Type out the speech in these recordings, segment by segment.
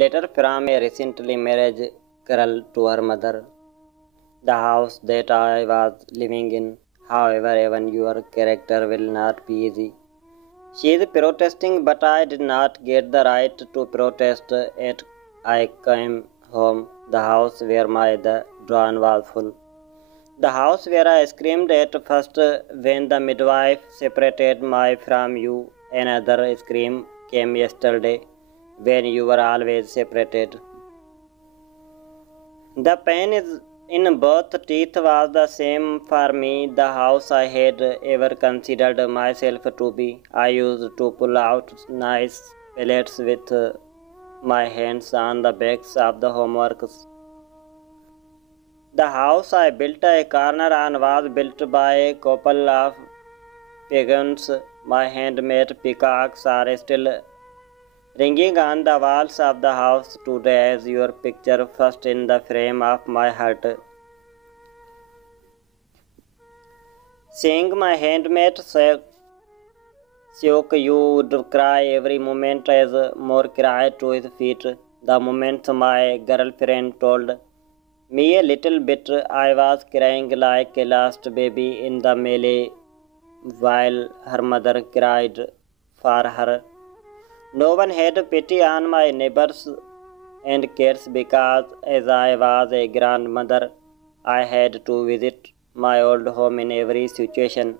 Letter from a recently married girl to her mother. The house that I was living in, however, even your character will not be easy. She is protesting, but I did not get the right to protest. Yet I came home, the house where my the drawn was full. The house where I screamed at first when the midwife separated my from you. Another scream came yesterday when you were always separated. The pain is in both teeth was the same for me. The house I had ever considered myself to be. I used to pull out nice pellets with my hands on the backs of the homeworks. The house I built a corner on was built by a couple of pagans. My handmade peacocks are still ringing on the walls of the house today as your picture first in the frame of my heart. Seeing my handmade silk, you would cry every moment as more cried to his feet. The moment my girlfriend told me a little bit, I was crying like a lost baby in the melee while her mother cried for her. No one had pity on my neighbors and kids because, as I was a grandmother, I had to visit my old home in every situation.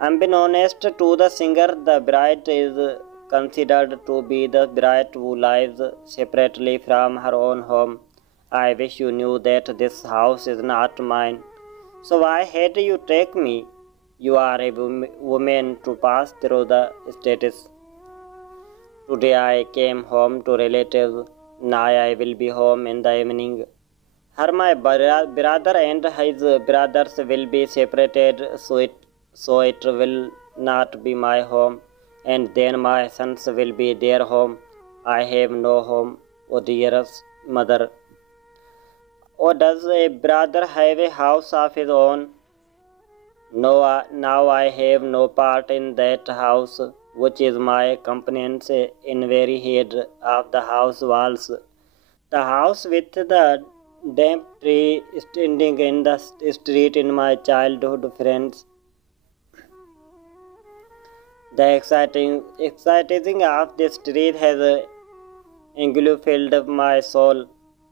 Unbeknownst to the singer, the bride is considered to be the bride who lives separately from her own home. I wish you knew that this house is not mine. So why had you take me? You are a woman to pass through the status. Today I came home to relatives. Now I will be home in the evening. Her my brother and his brothers will be separated, so it will not be my home, and then my sons will be their home. I have no home, O dearest mother. Or does a brother have a house of his own? No, now I have no part in that house, which is my companion's in very head of the house walls. The house with the damp tree standing in the street in my childhood friends. The exciting of this street has engulfed my soul.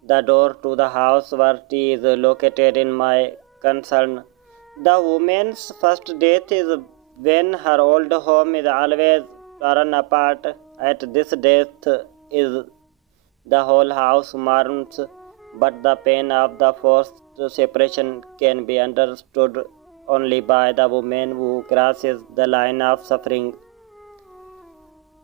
The door to the house where tea is located in my concern. The woman's first death is when her old home is always torn apart. At this death is the whole house mourns, but the pain of the forced separation can be understood only by the woman who crosses the line of suffering.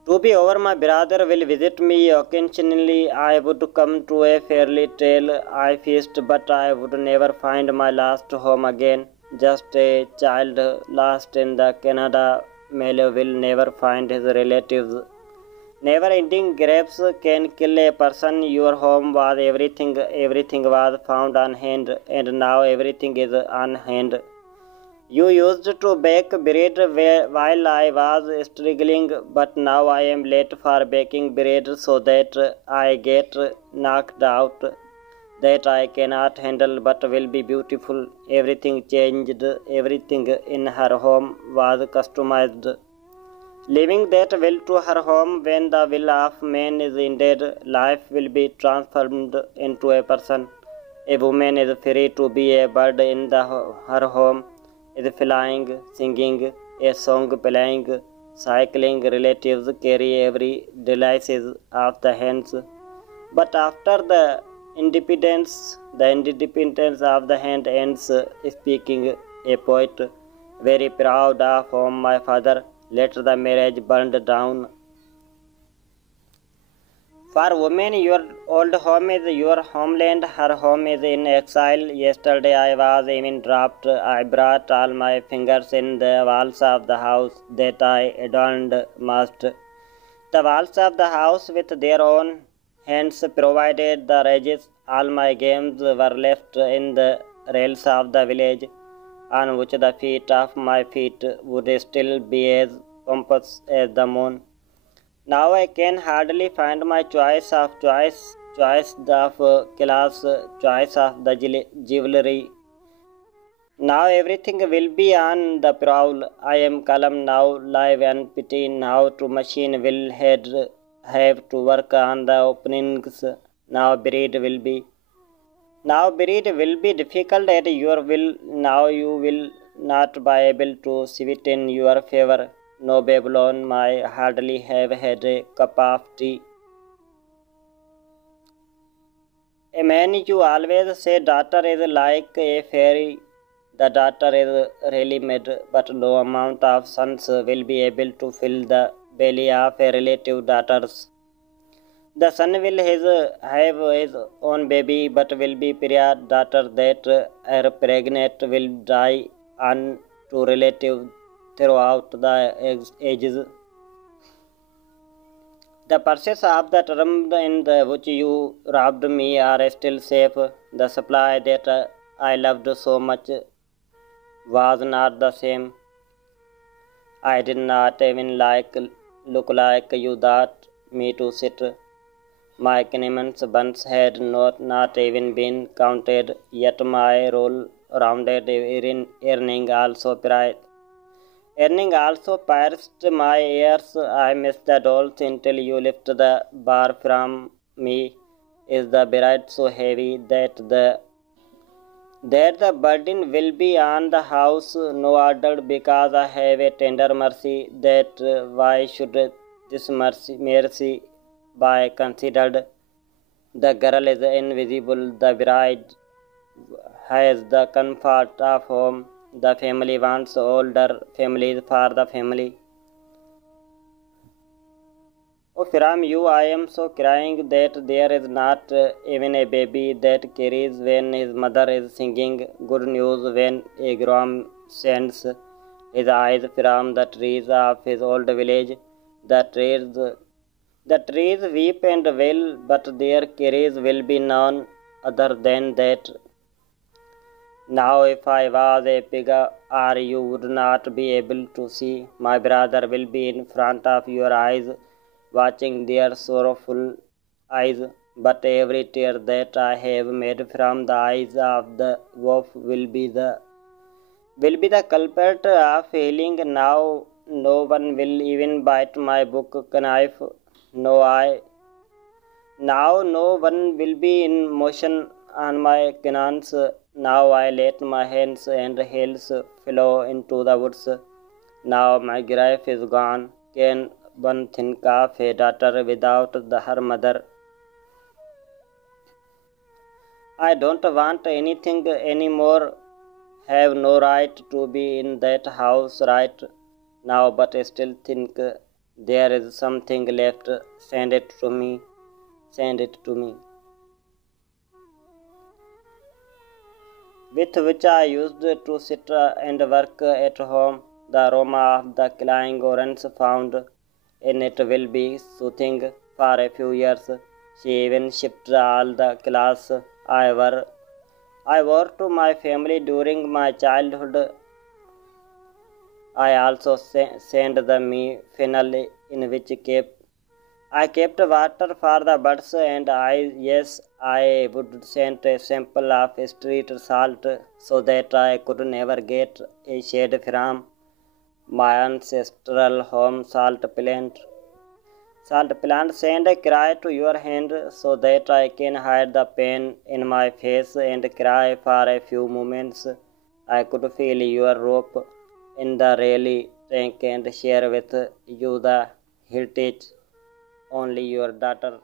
To be over, my brother will visit me occasionally. I would come to a fairy tale I feast, but I would never find my last home again. Just a child lost in the Canada Mele will never find his relatives. Never ending grapes can kill a person. Your home was everything was found on hand, and now everything is on hand. You used to bake bread while I was struggling, but now I am late for baking bread so that I get knocked out. That I cannot handle but will be beautiful. Everything changed, everything in her home was customized. Leaving that will to her home when the will of man is ended, life will be transformed into a person. A woman is free to be a bird in her home, is flying, singing, a song playing, cycling, relatives carry every delices of the hands. But after the independence of the hand ends, speaking a poet, very proud of home my father, let the marriage burned down. For women, your old home is your homeland, her home is in exile. Yesterday I was even dropped. I brought all my fingers in the walls of the house that I adorned most. The walls of the house with their own hands provided the rages. All my games were left in the rails of the village, on which the feet of my feet would still be as pompous as the moon. Now I can hardly find my choice of class, choice of the jewelry. Now everything will be on the prowl. I am calm now, live and pity. Now to machine will have to work on the openings. Now breed will be difficult at your will. Now you will not be able to see it in your favor. No Babylon, my hardly have had a cup of tea. A man you always say daughter is like a fairy. The daughter is really made, but no amount of sons will be able to fill the belly of a relative daughters. The son will have his own baby, but will be pariah daughter that are pregnant will die on to relative throughout the ages. The purses of the term in the which you robbed me are still safe. The supply that I loved so much was not the same. I did not even look like you thought me to sit. My Kinnaman's buns had not even been counted, yet my roll rounded earning also pierced my ears. I missed the dolls until you lift the bar from me. Is the bride so heavy that the burden will be on the house? No ordered, because I have a tender mercy. That why should this mercy be considered? The girl is invisible. The bride has the comfort of home. The family wants older families for the family. Oh, from you I am so crying that there is not even a baby that carries when his mother is singing good news, when a groom sends his eyes from the trees of his old village. The trees weep and wail, but their carriage will be none other than that. Now if I was a pig, or you would not be able to see, my brother will be in front of your eyes, watching their sorrowful eyes. But every tear that I have made from the eyes of the wolf will be the culprit of healing. Now no one will even bite my book knife. Now no one will be in motion on my cannons. Now I let my hands and heels flow into the woods. Now my grief is gone. Can one think of a daughter without her mother? I don't want anything anymore. Have no right to be in that house right now, but I still think there is something left. Send it to me. Send it to me. With which I used to sit and work at home. The aroma of the crying orange found in it will be soothing for a few years. She even shipped all the clothes I wore to my family during my childhood. I also sent the me funnel in which I kept water for the birds, and I would send a sample of street salt so that I could never get a shade from my ancestral home. Salt plant, send a cry to your hand so that I can hide the pain in my face and cry for a few moments. I could feel your rope in the rally tank and share with you the heritage only your daughter